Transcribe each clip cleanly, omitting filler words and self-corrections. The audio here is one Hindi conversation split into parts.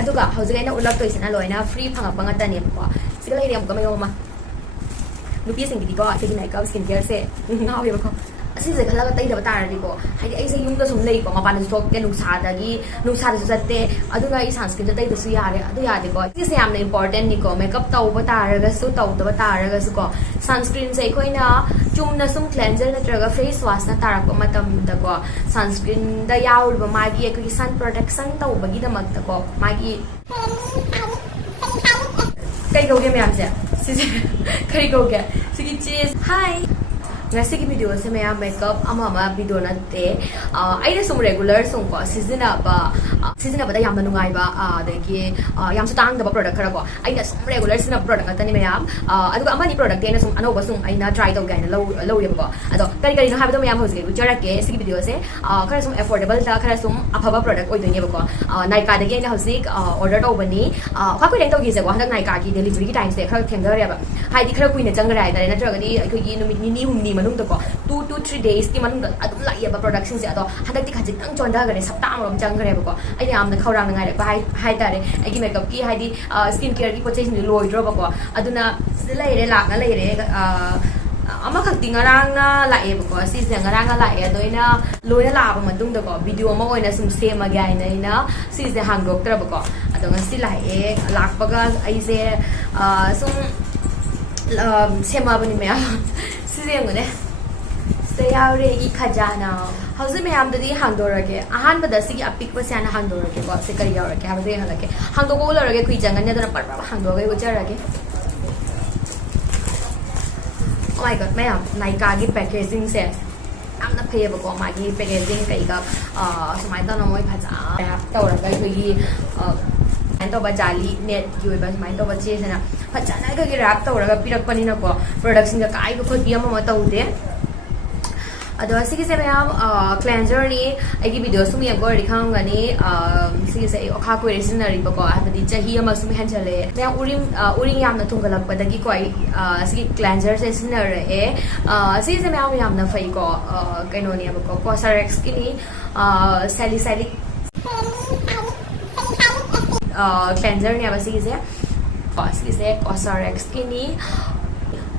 ꯑꯗꯨꯒ ꯍꯧꯖꯤꯛ ꯑꯩꯅ ꯎꯠꯂꯛꯇꯣꯏꯁꯤꯅ ꯂꯣꯏꯅ ꯐ꯭ꯔꯤ ꯐꯪꯉꯛꯄ ꯉꯥꯛꯇꯅꯦꯕꯀꯣ ꯁꯤꯒ ꯂꯩꯔꯦ ꯑꯃꯨꯛꯀ ꯃꯌꯣꯝ ꯑꯃ ꯅꯨꯄꯤꯁꯤꯡꯒꯤꯗꯤꯀꯣ ꯑꯩꯈꯣꯏꯒꯤ ꯃꯦꯀꯞ ꯁ꯭ꯀꯤꯟ ꯀꯦꯌꯔꯁꯦ ꯉꯥꯎꯋꯦꯕꯀꯣ ꯑꯁꯤꯁꯦ ꯈꯜꯂꯒ ꯇꯩꯗꯕ ꯇꯥꯔꯗꯤꯀꯣ ꯍꯥꯏꯗꯤ ꯑꯩꯁꯦ ꯌꯨꯝꯗ ꯁꯨꯝ ꯂꯩꯀꯣ ꯃꯄꯥꯟꯗꯁꯨ ꯊꯣꯛꯇꯦ ꯅꯨꯡꯁꯥꯗꯁꯨ ꯆꯠꯇꯦ ꯑꯗꯨꯒ ꯑꯩ ꯁꯟꯁꯀ꯭ꯔꯤꯟꯗ ꯇꯩꯕꯁꯨ ꯌꯥꯔꯦ ꯑꯗꯨ ꯌꯥꯗꯦꯀꯣ ꯁꯤꯁꯦ ꯌꯥꯝꯅ ꯏꯝꯄꯣꯔꯇꯦꯟꯅꯤꯀꯣ ꯃꯦꯀꯞ ꯇꯧꯕ ꯇꯥꯔꯒꯁꯨ ꯇꯧꯗꯕ ꯇꯥꯔꯒꯁꯨꯀꯣ ꯁꯟꯁꯀ꯭ꯔꯤꯟꯁꯦ ꯑꯩꯈꯣꯏꯅ ꯆꯨꯝꯅ ꯁꯨꯝ ꯀ꯭ꯂꯦꯟꯖꯔ ꯅꯠꯇ꯭ꯔꯒ ꯐꯦꯁ ꯋꯥꯁꯅ ꯇꯥꯔꯛꯄ ꯃꯇꯝꯗꯀꯣ ꯁꯟꯁꯀ꯭ꯔꯤꯟꯗ ꯌꯥꯎꯔꯤꯕ ꯃꯥꯒꯤ ꯑꯩꯈꯣꯏꯒꯤ ꯁꯟ ꯄ꯭ꯔꯣꯇꯦꯛꯁꯟ ꯇꯧꯕꯒꯤꯗꯃꯛꯇꯀꯣ ꯃꯥꯒꯤ ꯀꯩ ꯀꯧꯒꯦ ꯃꯌꯥꯝꯁꯦ ꯁꯤꯁꯦ ꯀꯔꯤ ꯀꯧꯒꯦ ꯁꯤꯒꯤ chess hi ngasi video se maya makeup ama video natte aina sum regular sum ko season da yamna nungai ba adagi yam su tang da product khara ko aina sum regular sina product atani mayam aduga amani product ena sum anoba sum aina try tau gaina low yam ko ado kari no habdo mayam hosge Utcharkke sigi video se khara sum affordable da khara sum afaba product oi doine ba ko Naika da gaina hosik order tau bani kha ko reng tau gi se ko handak Naika ki delivery time se khara thengda re ba haidi khara kuina changra da na traga di ko gi numit ni humni manung da ko 2 to 3 days ki manung da adum la ya ba production se ado hadak ti khajik tang chonda gare sapta amrom changre ba ko ai yam da khawrang ngai ba hai tare ai gi makeup ki haidi skin care ki purchase ni loi dro ba ko aduna silai re la na lai re ama khakti ngarang na la e ba ko si se ngarang la e doina loina la ba matung da ko video ma oina sum sema gai na ina si se hangok tra ba ko ado ngasi la e lak ba ga ai se sum sema ba ni me si se ngone Sayawre I khajana hauze me am dadi hangdorage ahan bada sigi apik pa sana hangdorage ko se kari yaurage hauze halake hangdo ko lorage kui jangan ne dana parba hangdoge Utcharkke oh my god me am Naika gi packaging se amna phe ba ko ma gi packaging kai ga samai ta no moi phaja tauraga kui gi and to ba jali net gi ba samai to ba che sana phajana ga gi wrap tauraga pirak pani na ko production ga kai ko khoi ma taude ado sigi se mayam cleanser ni agi video sum yam go ri khang gani sigi se okha ko resinary ba ko abadi chahi ama sum han chale mayam uring yam na thungalak badagi ko ai sigi cleanser se sinare sigi se mayam na fai ko kaino ni ba ko Cosrx ki ni salicylic cleanser ni aba sigi se Cosrx ki ni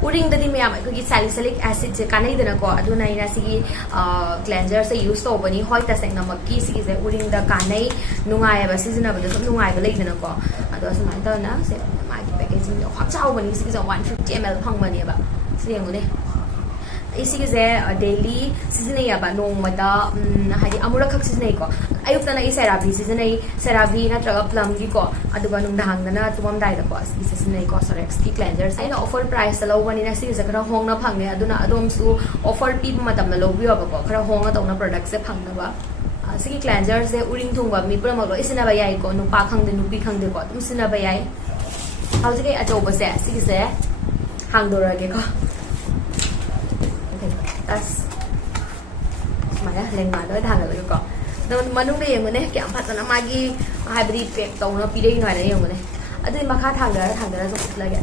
uring dadi mayam ko gi salicylic acid se kanai dana ko aduna ina sigi cleanser se use to bani hoi ta seng namak ki sigi se uring da kanai nungai ba season ba sum nungai ba leidana ko ado samai ta na se ma gi packaging ho chau bani sigi se 150 ml phang bani ba siengu ne sigi se daily season ya ba nong mata haidi amura khak season ko ayuk ta na i CeraVe na traga plum gi ko aduga nung dahang na tumam dai da ko sigi season ko Cosrx ki cleanser sai na offer price la wani na sigi se kara hong na phang ne aduna adom su offer pi matam na lo bi ba ko kara hong na to na product se phang na ba sigi cleanser se uring thung ba mi pura ma lo isina ba yai ko nu pa khang de nu pi khang de ko tum sina ba yai hauji ke acho ba se sigi se hang do ra ge ko tas maya leng ma lo thang lo ko don manung de yeng ne kyam phat na magi hybrid pack to no pi de noi na yeng ne adu makha thang da so la ge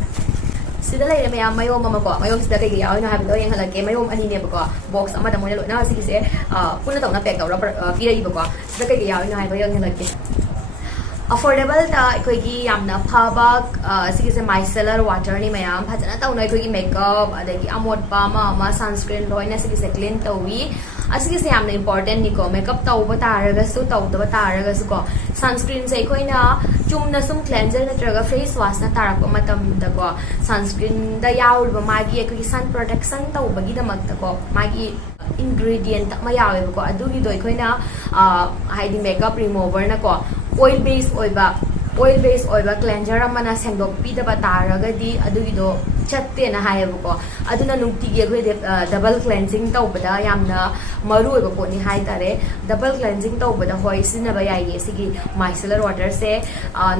sida lai me am mayom ma ko mayom sida kai yaw na hybrid yeng hala ke mayom ani ne ba ko box ama da mo lo na si se puna to na pack to ra pi de ba ko sida kai yaw na hybrid yeng hala ke affordable ta koi gi yamna phaba sigi se micellar water ni mayam phajana ta unai koi gi makeup adagi amot pa ma sunscreen loina sigi se clean tawi asigi se yamna important ni ko makeup tawba taraga su tawdaba taraga su ko sunscreen se koi na chumna sum cleanser natraga face wash na tarakpa matam da ko sunscreen da yaulba magi koi sun protection tawbagi da mak ko magi ingredient ma yawe ko adugi doi koi na haidi makeup remover na ko oil based oiba cleanser amana sengdok pidaba taragadi adugido chatte na hayaba ko aduna nungti gi khoi double cleansing tawbada yamna maru oiba ko ni hai tare double cleansing tawbada hoi sinaba yai sigi micellar water se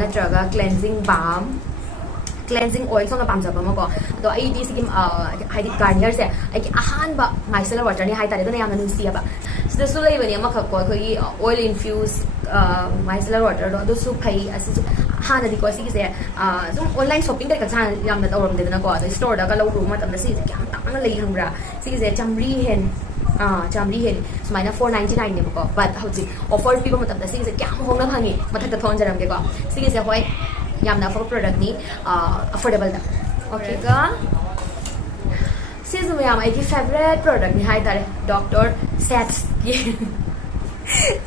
natraga cleansing balm cleansing oil so na pam jaba ma ko do ai di sigi haidi garnier se ai ki ahan ba micellar water ni hai tare do na yamna nusi ba sida su lei bani ama khak ko khoi oil infused micellar water do su phai asi hana di ko sigi se zum online shopping kai ka chan yamna tawram de na ko do store da ka lo ru ma tam da si kyam ta na lei hambra sigi se chamri hen चामरी हेली सुमाइना 499 नेबको बट हौजी ऑफर पीबो मतलब दा सिगिसे क्याम होंगना फंगी मथक दा थोंजरम को सिगिसे होय यामना फो प्रोडक्ट नि अफोर्डेबल दा ओके का सिज मैम आई फेवरेट प्रोडक्ट नि हाय तारे डॉक्टर सेट्स की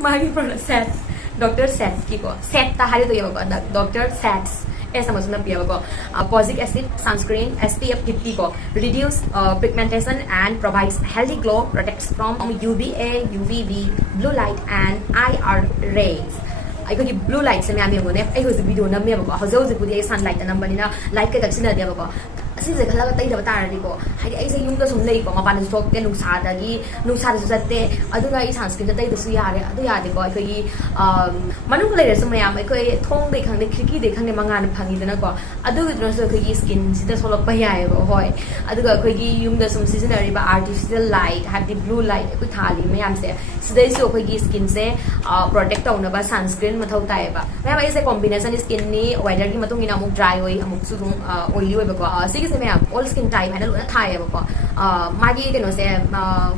मागी प्रोडक्ट सेट्स डॉक्टर सेट्स की को सेट ता हारे तो ये को डॉक्टर सेट्स ऐसा मसला पिया को पॉजिक एसिड सनस्क्रीन SPF 50 को reduce pigmentation and provides healthy glow protects from UVA UVB blue light and IR rays आई ब्लू लाइट से मैम ये आई वीडियो नमेबको हजौजी सनलाइट नंबरना लाइट कई सिनेबको असीसे खलगा तैदब तारदीको हाइदि अइसे युमदा सुम लेको मपान सोक्ते नुसादसु चत्ते अदुगा इ सनस्क्रीन तैदसु यारे अदु यादेको अखोगी मनुंग लेरसु मयाम अखोई थोंग दे खंगदे खिड़की दे खंगदे मंगान फंगिदनको अदुगिद्रसु अखोगी स्किन सिदा सोलकपा यायबो होय अदुगा अखोगी युमदा सुम सिजनरीबा आर्टिफिशियल लाइट हाइदि ब्लू लाइट अखोई थाली मयाम से सिदैसु अखोगी स्किन से प्रोटेक्ट तौनबा सनस्क्रीन मथौ तायबा मयाम अइसे कॉम्बिनेशन स्किन नि वेदर की मतुंग इना अमुक ड्राई होय अमुक सुदुम ऑयली होयबको मैम ऑल स्किन टाइप है लोना थायेबको मागी कनो से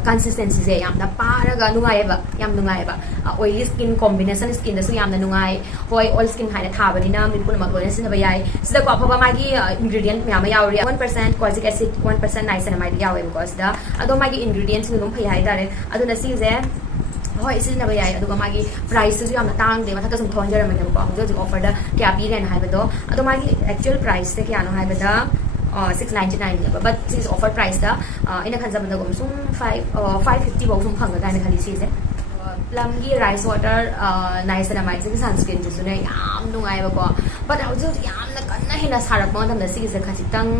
कंसिस्टेंसी से यामना पारगा नुगायेबा याम नुगायेबा ऑयली स्किन कॉम्बिनेशन स्किन दसु यामना नुगाय होय ऑल स्किन हाइना थाबनिना मिपुन मगोने सिनबा याय सिदा को अफबा मागी इंग्रेडिएंट म्याम यावरी 1% कोजिक एसिड 1% नाइसिनामाइड यावेबको सिदा अदो मागी इंग्रेडिएंट्स नुम फै हाय तारे अदुना सिजे होय सिजनबा याय अदुगा मागी प्राइस सु यामना तांगदे मथक सम थोंजरमनेबको हजो ऑफर दा क्या पीरेन हायबदो अदो मागी एक्चुअल प्राइस से क्या no हायबदा 699 but this offer price da ina khanjabada gom sum 550 bow sum phanga da na khali si se plum gi rice water niacinamide se sunscreen ju ne yam nungai ba ko but hauju yam na kanna hina sarak ma dam da si se khachitang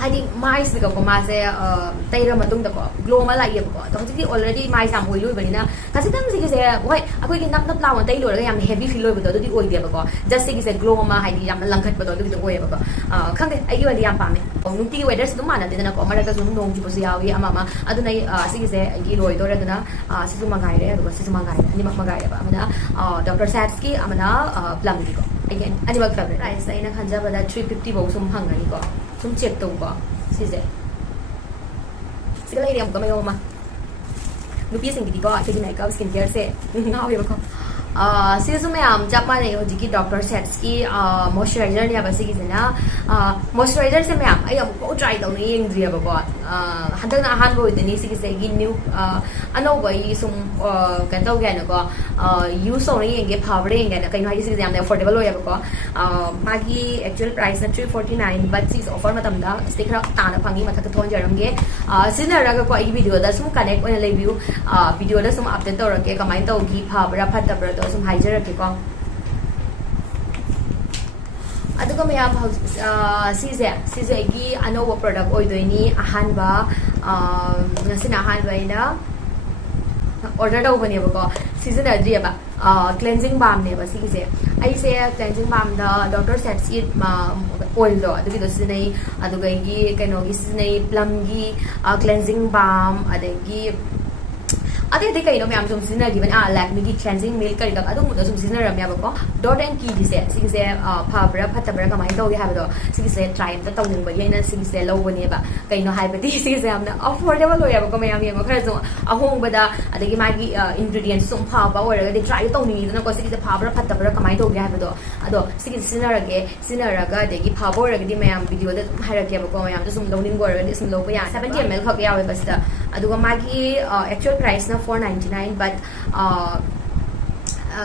हाइदि माइस दिको को मासे तैर मतुंग दको ग्लो मा लाइए को तो हजि ऑलरेडी माइस हम होइलु बनिना खसितंग सिगे से होय अखोइ कि नप नप लाव तै लोरगा याम हेवी फील होइबो दुदि ओइ देबो को जस्ट सिगे से ग्लो मा हाइदि याम लंखत बदो दुदि ओइबो को खंगे आइ वदि याम पामे नुंति वेदर्स दुम माना देना को मरका जुम नोंग जि पोसि यावी अमा अदुनै सिगे से गी लोइ दोरे दना सिजु मंगाइ रे अदुगा सिजु मंगाइ अनि मक मंगाइ बा अमना डॉक्टर सैट्स की अमना प्लम दी को अगेन अनि मक फेवरेट प्राइस आइना खंजा बदा 350 बौ सुम फंगनी को सुम चेक तो को सिजे सिगा लेरि हम गमे ओमा नुपी सिंगिदी को अथि नाइ का स्किन केयर से नावे बको सिजु में हम जापान हो जिकी डॉक्टर सेट्स की मॉइस्चराइजर ने बसी किजना मॉइस्चराइजर से मैं आई हम को ट्राई दौ नि इंग्रिया बको हदन आहान बो इदनी सिगी से गी न्यू अनो बई सुम का दौ गया नको यूज हो नि इंगे फावरे इंगे ना कहीं हाई सिगी हम अफोर्डेबल होया बको मागी एक्चुअल प्राइस ना 349 बट सिस ऑफर मतम दा स्टिकर ताना फंगी मथक थोन जरमगे सिनरगा को आई वीडियो दा सुम कनेक्ट ओने लेबिउ वीडियो दा सुम अपडेट तौरके कमाई तौगी फाबरा फतबरा तो सुम हाइजरके को अदुगा मैम सिजे की अनोब प्रोडक्ट ओइदोइनी अहानबा नसिना अहानबा ऑर्डर तौबनेबको सिजनद्रियबा क्लेंजिंग बाम नेबा सिगिसे आइसे क्लेंजिंग बाम दा डॉक्टर सेट्स की ऑयल दो अदुगी दो सिनै अदुगा की कनो की सिनै प्लम की क्लेंजिंग बाम अदगी अदे दे कई नो मैम सुम सिजनर गिवन लैक्मी की क्लेंजिंग मिल्क करी का अदुम सुम सिजनर रम्या बको डॉट एंड की दिसे सिगिसे फाबरा फतबरा कमाई तौगे हाबदो सिगिसे ट्राई त तौनिंग बय याना सिगिसे लौबनेबा कइनो हाइबदी सिगिसे हमना अफोर्डेबल होया बको मैम येंगो खरा जो अहोंगबदा अदगी मागी इंग्रेडिएंट्स सुम फाबा ओरगा दे ट्राई तौनिंग दना को सिगिसे फाबरा फतबरा कमाई तौगे हाबदो अदो सिगिसे सिनरगा देगी फाबा ओरगा दि मैम वीडियो द हाइरके बको मैम सुम लौनिंग ओरगा दि सुम लौबा या 70 ml खक यावे बसदा अदुगा मागी एक्चुअल प्राइस 499 but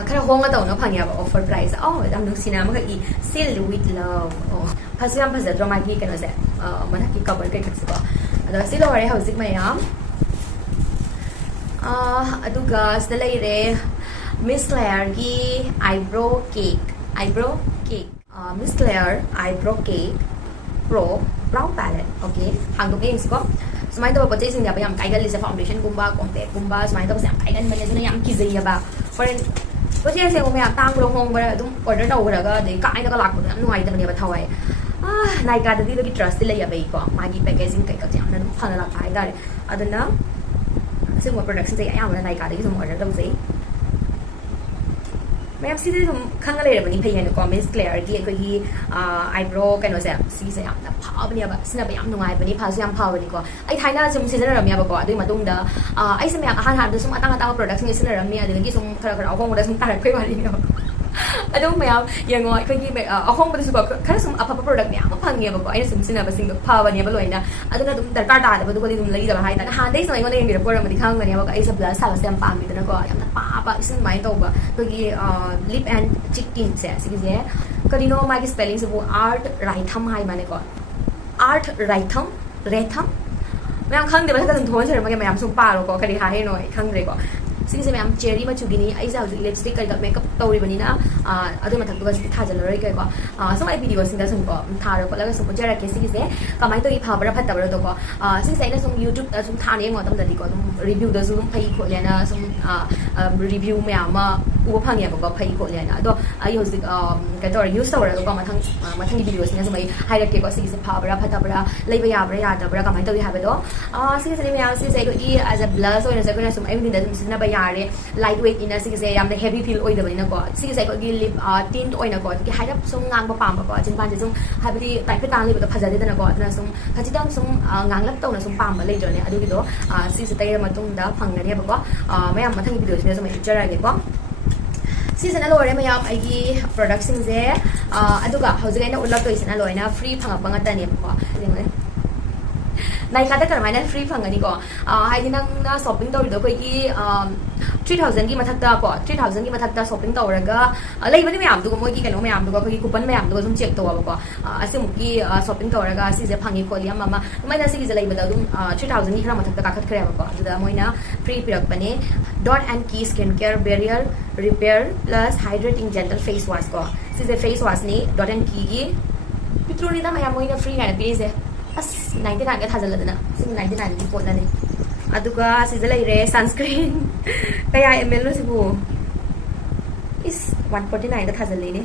खरा होंगा तौना फंगियाबा ऑफर प्राइस याम नुसिना मगा ई सील विथ लव फसियाम फजद्रो मागी कनो से मना की कवर कई खसको अदो सील होरे हौजिक मयाम अदुगा सलेरे मिस क्लेयर की eyebrow cake Miss Claire eyebrow cake pro brown palette okay हांगो गेंग्स सुमाइन तो पचे सिंग याम काइगल लिसे फाउंडेशन गुम्बा कॉम्पैक्ट गुम्बा सुमाइन तो याम काइगल बने दुना याम किजैयबा फॉरेन पचे से ओमे तांग रो होंग बरा दुम ऑर्डर तौरगा दे काइना का लाक याम नुवाइ तबने बा थवाय नाइका ददी लगी ट्रस्ट ले याबे को मागी पैकेजिंग कई का याम ना फना ला थाय दारे अदना सिंग प्रोडक्शन से याम ना नाइका दगी सुम ऑर्डर तौजे मैम सीधे तुम खंगा ले रबनी भैया ने कमेंट्स क्लियर की कोई आईब्रो कैनो से सी से याम ना फाबनी अब सिना बयाम नुंगाई बनी फासु याम फाबनी को आई थाइना सुम सीजन रमी अब को अदुई मतुंग दा आई से मैं हान हान सुम अतांग अतांग प्रोडक्ट्स नि सिना रमी अदुई की सुम खरा खरा अहोंग दा सुम तार कोई वाली ने अदुम मैम यंगो कोई अहोंग बदु सुको खरा सुम अफा प्रोडक्ट ने याम फंगी अब को आई सुम सिना बसिंग फाबनी अब लोइना अदुना तुम दरकार दा बदु को तुम लई दा हाई ता हान दे सो इंगो ने बिर पोरम दि खांग बनी अब आई सब ब्लश साल से पाम बि तना को याम पापा इसिन माइ तोबा तो लिप एंड चिक टिन से सिगे करिनो मागी स्पेलिंग से वो आर्ट राइथम हाई माने को आर्ट राइथम रेथम मैम खंग दे बता तुम थोन से मगे मैम सुम पारो को करी हाई नो खंग रे को सिगे मैम चेरी मचुगिनी आई जा लिपस्टिक कर मेकअप तौरी बनिना अदु मथक दुगा सिथि थाजल रoi kai ko so ai video singa sum ko tharo ko laga sum jara ke sige kamai to i phabara phatabara to ko singa ina sum youtube da sum thane ngo tam da di ko sum review da sum phai ko lena sum review me ama u phang ya ko phai ko lena do ai ho sik ka to use tawra ko mathang gi video singa sum ai highlight ke ko sige phabara phatabara leiba ya bra ya da bra kamai to i have do sige se me am sige ko i as a blush or as a ko sum ai din da sum sinna ba yare lightweight ina sige se yam heavy feel oi da bani na ko sige se ko gi lip tint oina ko ki haida sum ngang ba pam ba ko chin pan je sum habidi tai pe tang li ba phajade da na ko na sum khachidam sum ngang lak taw na sum pam ba le jo ne adu gi do si se tai ma tung da phang na ne ba ko mayam mathang video se sum jara ge ko season alo re mayam ai gi product sing je aduga hauji na ulap to season alo na free phang pa nga ta ne ko nai khata kar mai na free phang ani ko hai din na shopping to do koi ki 3000 की मथक को 3000 की मथक शॉपिंग तौरगा लेबनी मैम दुगो मोगी कनो मैम दुगो कोई कूपन मैम दुगो सुम चेक तौवा को असे मुकी शॉपिंग तौरगा सिजे फंगी खोलिया मामा मैना सिगे लेबदा दुम 3000 की खरा मथक काखत खरे को अदुदा मोइना फ्री पिरक बने डॉट एंड की skin care barrier repair plus hydrating gentle face wash को सिजे फेस वॉश नि डॉट एंड की पित्रोनी दा मैम मोइना फ्री गाना पीजे अस 99 का थाजलदना सिग 99 की पोत ने अदुगा सिजे लेरे sunscreen kaya ml no sibu is 149 da thazal ne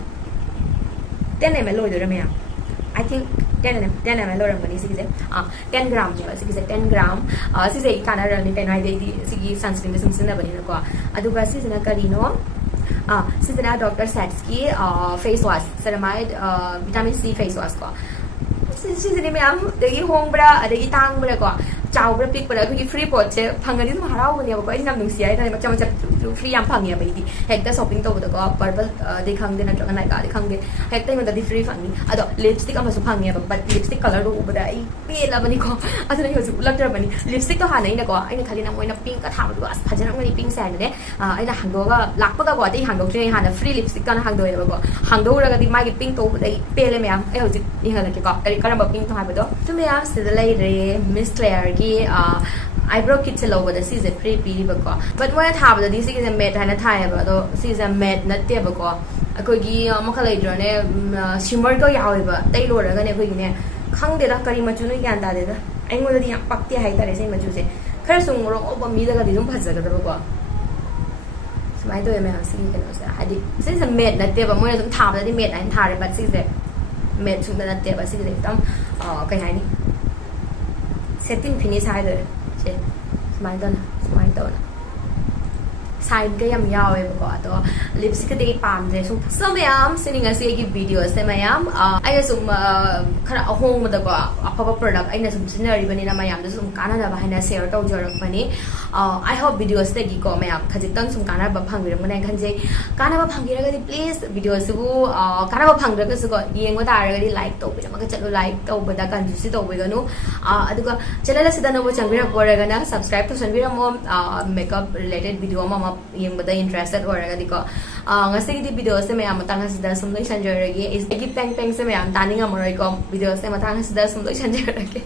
10 ml lo do me I think 10 ml lo ram ni sige 10 gram ne sige 10 gram sige kana ram ni penai de sige sunscreen de sumsina bani ko aduga sige na karino sige na Dr. Satsky face wash ceramide vitamin C face wash ko sige ne me am de hongbra de tangbra ko चाउब्रा पिक पड़ा क्योंकि फ्री पोट से फंगनी तुम हराओ बनिया को इस नाम नुसिया है मचा मचा फ्री याम फंगिया बैठी हेक्टा शॉपिंग तो बता को पर्पल दिखांगे ना ट्रक नाइका दिखांगे हेक्टा में तो फ्री फंगी अदो लिपस्टिक अमसु फंगिया बट लिपस्टिक कलर दो बदा आई पेला बनी को अदो नहीं हो लटर बनी लिपस्टिक तो हाना इना को आइना खाली ना मोइना पिंक का थाम दो फजन ngani पिंक सैन ने आइना हांगोगा लाकपगा को अति हांगो ट्रे हाना फ्री लिपस्टिक का हांगदो को हांगदो रगा दी मागी पिंक तो बदा पेले मैम ए होजि इहला के को करी करम पिंक तो हाबदो तुम यार सिदलाई रे मिस क्लेयर की eyebrow kit se logo da si je free pi ba ko but moi tha ba di si je matte hana tha ba do si je matte natte ba ko akoi gi makhalai dro ne shimmer ko yawe ba tai lo ra ga ne akoi gi ne khang de da kari machu no gyan da de da ai ngo da di pakti hai ta re se machu se khara sung ro ba mi da ga di sum phaj ga da ba ko smai to me si ke no sa hadi si je matte natte ba moi sum tha ba di matte an tha re but si je matte sum da natte ba si je tam kai hai ni setting finish hai de che smile dona side ga yam yawe ba ko to lipstick de pam de so mayam sitting as gi video se mayam ai sum khara ahong ma da ko apa product ai na sum scenery bani na mayam de sum kana da ba haina share to jorak bani I hope videos te gi ko mayam khajik tang sum kana ba phang ri ma khan je kana ba phang ri ga di please videos bu kana ba phang ra ga su ko yeng ba da ra ga di like to bi ma ga chalo like to ba da kan ju si to bi ga nu aduga channel sida no bo chang ra ko ra ga na subscribe to san bi ra mo makeup related video ma yang bada interested orang kan diko ngasi di video se mayam matang sida sumloi sanjay ragi is egi peng peng se mayam tani nga morai ko video se matang sida sumloi sanjay ragi